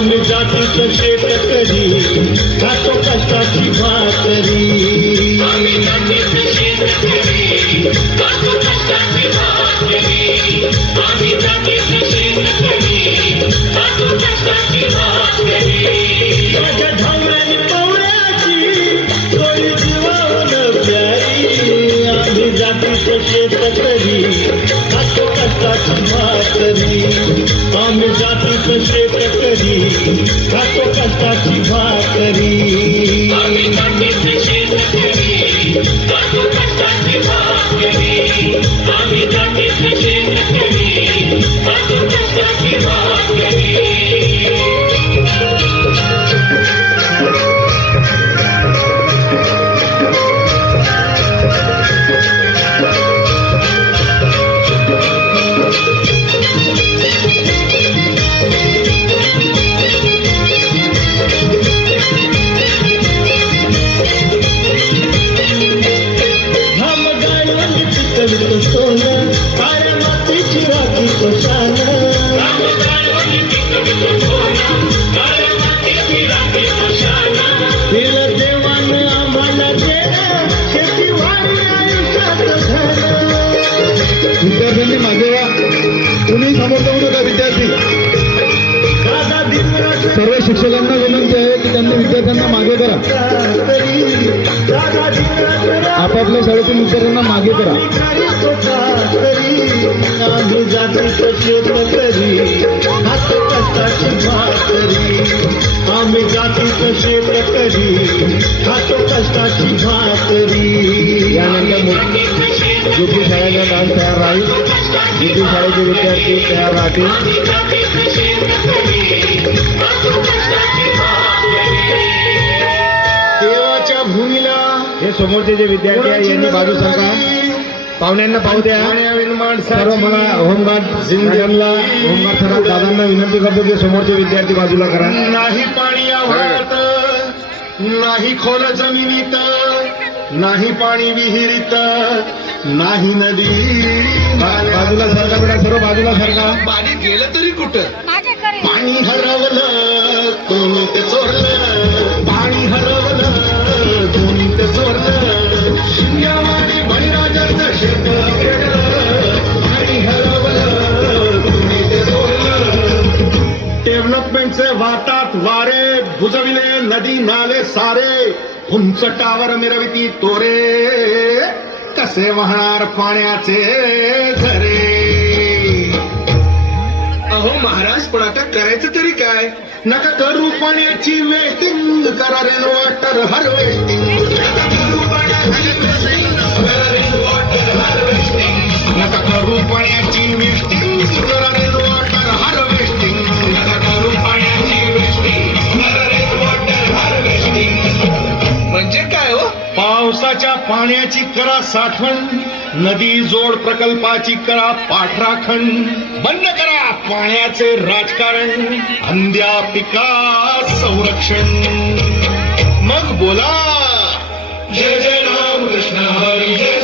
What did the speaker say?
आम्ही जातीचं शेतकरी खातो कष्टाची भाकरी आम्ही जातीचं शेतकरी खातो कष्टाची भाकरी आम्ही जातीचं शेतकरी खातो कष्टाची भाकरी माझ्या धावण्याने पावण्याची सोयी जीवावर प्यारी आम्ही जातीचं शेतकरी खातो कष्टाची भाकरी आम्ही जातीचं शेतकरी खातो कष्टाची भाकरी आम्ही जातीचं शेतकरी खातो कष्टाची भाकरी आम्ही जातीचं शेतकरी खातो कष्टाची भाकरी विद्यार्थ्यांनी मागे या, कुणी समोर जाऊ नका. विद्यार्थी सर्व शिक्षकांना विनंती आहे की त्यांनी विद्यार्थ्यांना मागे करा. आपापल्या शाळेतील विद्यार्थ्यांना मागे करा. आम्ही जातीचं शेतकरी खातो कष्टाची भाकरी आम्ही जातीचं शेतकरी खातो कष्टाची भाकरी यानंतर ज्योती शाळेचा डान्स तयार राहील. ज्योती शाळेचे विद्यार्थी तयार राहतील. देवाच्या भूमीला हे समोरचे जे विद्यार्थी आहे यांनी बाजू सरका. पाहुण्यांना पाहू द्या. सर्व मला होमगार्ड सिंधनला होमगार्ड सर दादांना विनंती करतो की समोरचे विद्यार्थी बाजूला करा. नाही पाणी आव्हानात नाही खोल जमिनीत नाही पाणी विहिरीत नाही नदी बाजूला सरका बेटा, सर्व बाजूला सरका. पाणी गेलं तरी कुठं पाणी हरवलं कोणी ते चोरलं पाणी हरवलं कोणी ते चोरलं शिंग्यावाणी बळीराजाचं शेत पाणी हरवलं कोणी ते चोरलं डेव्हलपमेंटचे वाहतात वारे बुजविले नदी नाले सारे उंच टावर मिरविती तोरे कसे वाहणार पाण्याचे झरे. अहो महाराज पण आता करायचं तरी काय नका करू पाण्याची वेस्टिंग करा रेन वॉटर हार्वेस्टिंग नका करू पाण्याची वेस्टिंग करा रेन वॉटर हार्वेस्टिंग नका करू पाण्याची वेस्टिंग करा रेन वॉटर हार्वेस्टिंग नका करू पाण्याची वेस्टिंग करा रेन वॉटर हार्वेस्टिंग म्हणजे काय हो पावसाच्या पाण्याची करा साठवण नदी जोड प्रकल्पाची करा पाठराखण बंद करा पाण्याचे राजकारण अंध्या पिका संरक्षण मग बोला जय जय राम कृष्ण हरी जय